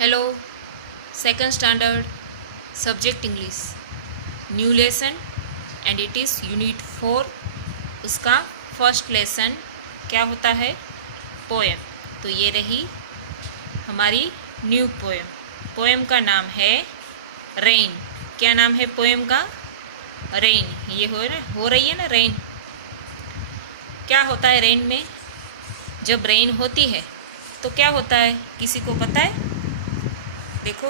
Hello, second standard subject English new lesson and it is unit 4। उसका first lesson क्या होता है? Poem. तो ये रही हमारी न्यू पोएम। पोएम का नाम है रेन। क्या नाम है पोएम का? रेन। ये हो रही है ना रेन। क्या होता है रेन में? जब रेन होती है तो क्या होता है, किसी को पता है? देखो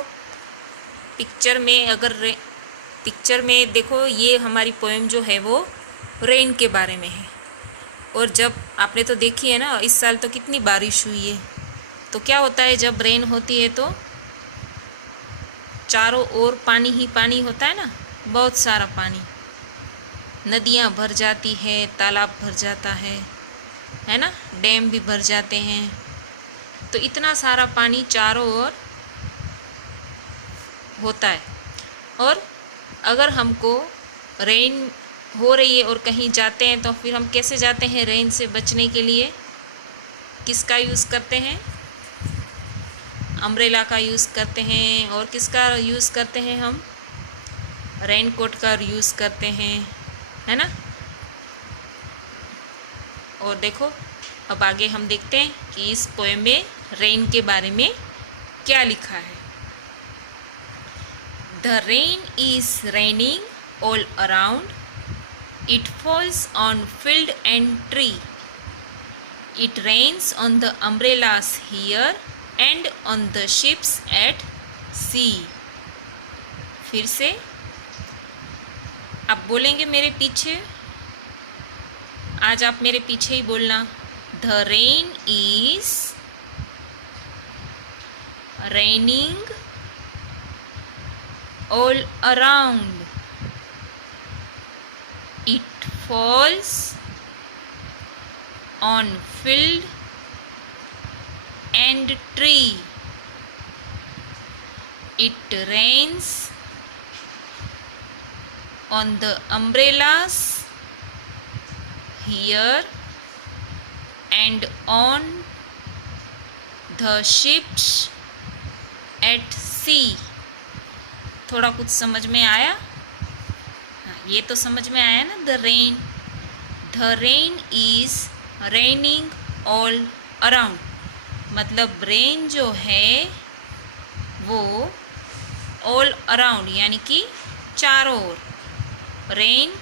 पिक्चर में देखो, ये हमारी पोएम जो है वो रेन के बारे में है। और जब आपने तो देखी है ना, इस साल तो कितनी बारिश हुई है। तो क्या होता है जब रेन होती है तो चारों ओर पानी ही पानी होता है ना, बहुत सारा पानी। नदियाँ भर जाती है, तालाब भर जाता है ना, डैम भी भर जाते हैं। तो इतना सारा पानी चारों ओर होता है। और अगर हमको रेन हो रही है और कहीं जाते हैं तो फिर हम कैसे जाते हैं? रेन से बचने के लिए किसका यूज़ करते हैं? अम्ब्रेला का यूज़ करते हैं। और किसका यूज़ करते हैं हम? रेन कोट का यूज़ करते हैं, है ना। और देखो अब आगे हम देखते हैं कि इस पोएम में रेन के बारे में क्या लिखा है। The rain is raining all around. It falls on field and tree. It rains on the umbrellas here and on the ships at sea. फिर से आप बोलेंगे मेरे पीछे। आज आप मेरे पीछे ही बोलना। The rain is raining all around. It falls on field and tree. It rains on the umbrellas here and on the ships at sea. थोड़ा कुछ समझ में आया? हाँ, ये तो समझ में आया ना। The rain is raining all around. मतलब रेन जो है वो ऑल अराउंड यानी कि चारों ओर। रेन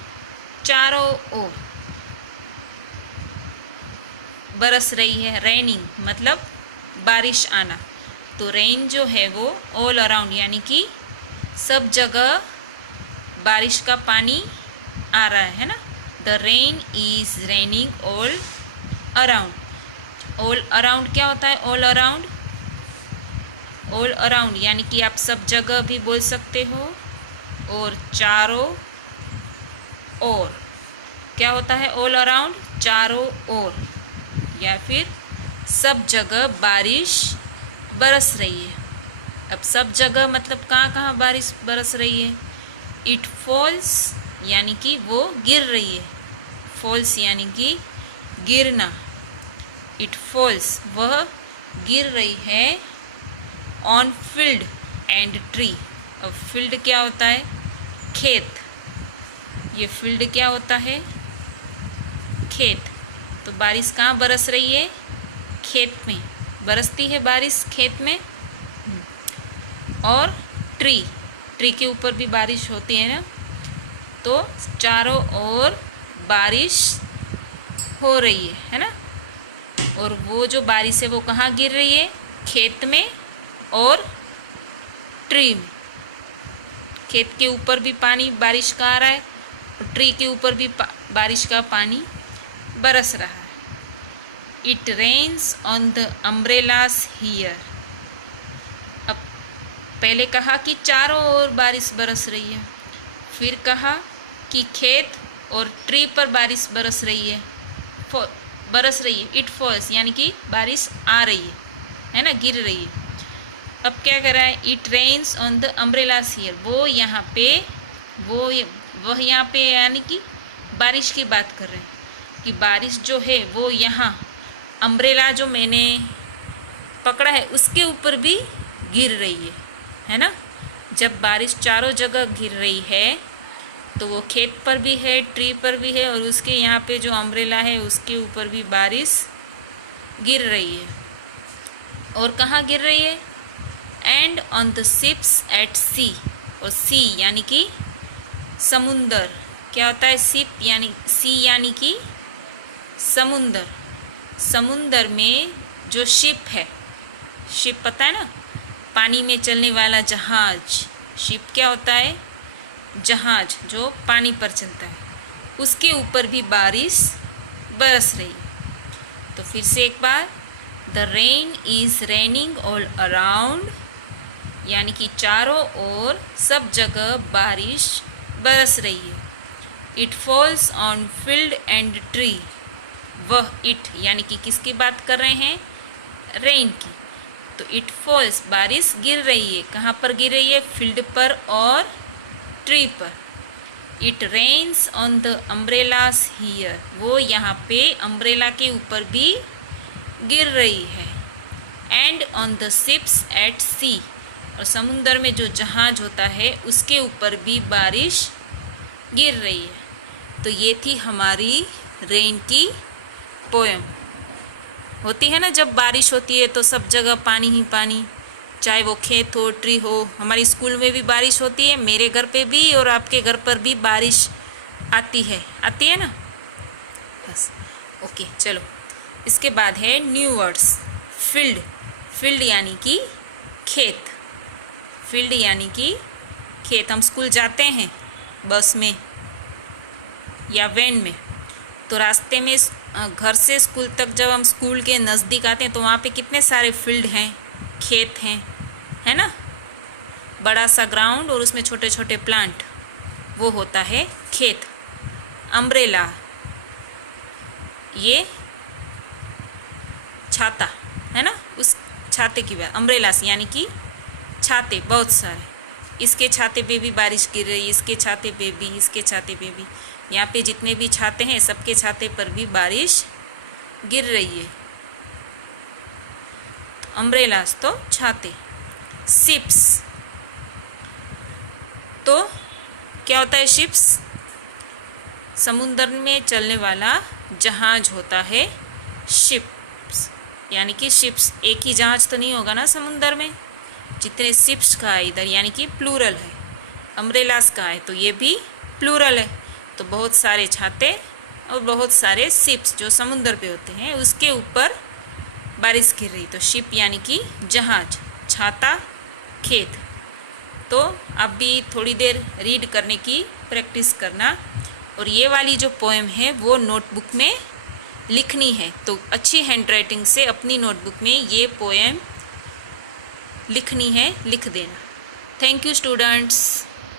चारों ओर बरस रही है। रेनिंग मतलब बारिश आना। तो रेन जो है वो ऑल अराउंड यानी कि सब जगह बारिश का पानी आ रहा है ना। The rain is raining all around. All around क्या होता है? ऑल अराउंड, ऑल अराउंड यानी कि आप सब जगह भी बोल सकते हो। और चारों ओर क्या होता है? ऑल अराउंड चारों ओर, या फिर सब जगह बारिश बरस रही है। अब सब जगह मतलब कहाँ कहाँ बारिश बरस रही है? इट फॉल्स यानी कि वो गिर रही है। फॉल्स यानी कि गिरना। इट फॉल्स वह गिर रही है। On field and tree. अब फील्ड क्या होता है? खेत। ये फील्ड क्या होता है? खेत। तो बारिश कहाँ बरस रही है? खेत में बरसती है बारिश, खेत में। और ट्री के ऊपर भी बारिश होती है ना। तो चारों ओर बारिश हो रही है ना। और वो जो बारिश है वो कहाँ गिर रही है? खेत में और ट्री में। खेत के ऊपर भी पानी बारिश का आ रहा है और ट्री के ऊपर भी बारिश का पानी बरस रहा है। It rains on the umbrellas here. अब पहले कहा कि चारों ओर बारिश बरस रही है। फिर कहा कि खेत और ट्री पर बारिश बरस रही है। इट फॉल्स यानी कि बारिश आ रही है ना, गिर रही है। अब क्या कर रहा है? It rains on the umbrellas here. वो यहाँ पे यानी कि बारिश की बात कर रहे हैं कि बारिश जो है वो यहाँ अम्ब्रेला जो मैंने पकड़ा है उसके ऊपर भी गिर रही है ना। जब बारिश चारों जगह गिर रही है तो वो खेत पर भी है, ट्री पर भी है, और उसके यहाँ पे जो अम्ब्रेला है उसके ऊपर भी बारिश गिर रही है। और कहाँ गिर रही है? And on the ships at sea, और सी यानी कि समुंदर। क्या होता है? शिप यानी सी यानी कि समुंदर। समुंदर में जो शिप है, शिप पता है ना, पानी में चलने वाला जहाज। शिप क्या होता है? जहाज जो पानी पर चलता है, उसके ऊपर भी बारिश बरस रही है। तो फिर से एक बार, the rain is raining all around, यानी कि चारों ओर सब जगह बारिश बरस रही है। It falls on field and tree, वह इट यानी कि किसकी बात कर रहे हैं? रेन की। तो इट फॉल्स बारिश गिर रही है, कहाँ पर गिर रही है? फील्ड पर और ट्री पर। It rains on the umbrellas here, वो यहाँ पे अम्ब्रेला के ऊपर भी गिर रही है। And on the ships at sea, और समुंदर में जो जहाज होता है उसके ऊपर भी बारिश गिर रही है। तो ये थी हमारी रेन की पोएम। होती है ना, जब बारिश होती है तो सब जगह पानी ही पानी, चाहे वो खेत हो, ट्री हो। हमारी स्कूल में भी बारिश होती है, मेरे घर पे भी, और आपके घर पर भी बारिश आती है ना। बस ओके, चलो इसके बाद है न्यू वर्ड्स। फील्ड, फील्ड यानी कि खेत। फील्ड यानी कि खेत। हम स्कूल जाते हैं बस में या वैन में, तो रास्ते में घर से स्कूल तक जब हम स्कूल के नज़दीक आते हैं तो वहाँ पे कितने सारे फील्ड हैं, खेत हैं, है ना। बड़ा सा ग्राउंड और उसमें छोटे छोटे प्लांट, वो होता है खेत। अम्ब्रेला, ये छाता है ना, उस छाते की बात, अम्ब्रेलास यानी कि छाते बहुत सारे। इसके छाते पे भी बारिश गिर रही है, इसके छाते पे भी, इसके छाते पे भी। यहाँ पे जितने भी छाते हैं सबके छाते पर भी बारिश गिर रही है। अम्ब्रेलास तो छाते। शिप्स, तो क्या होता है? शिप्स समुद्र में चलने वाला जहाज होता है शिप्स, यानी कि शिप्स। एक ही जहाज तो नहीं होगा ना समुद्र में, जितने शिप्स का है इधर यानी कि प्लूरल है। अम्ब्रेलास का है तो ये भी प्लूरल है। तो बहुत सारे छाते और बहुत सारे शिप्स जो समुद्र पे होते हैं उसके ऊपर बारिश गिर रही। तो शिप यानी कि जहाज, छाता, खेत। तो आप भी थोड़ी देर रीड करने की प्रैक्टिस करना, और ये वाली जो पोएम है वो नोटबुक में लिखनी है। तो अच्छी हैंडराइटिंग से अपनी नोटबुक में ये पोएम लिखनी है, लिख देना। Thank you students.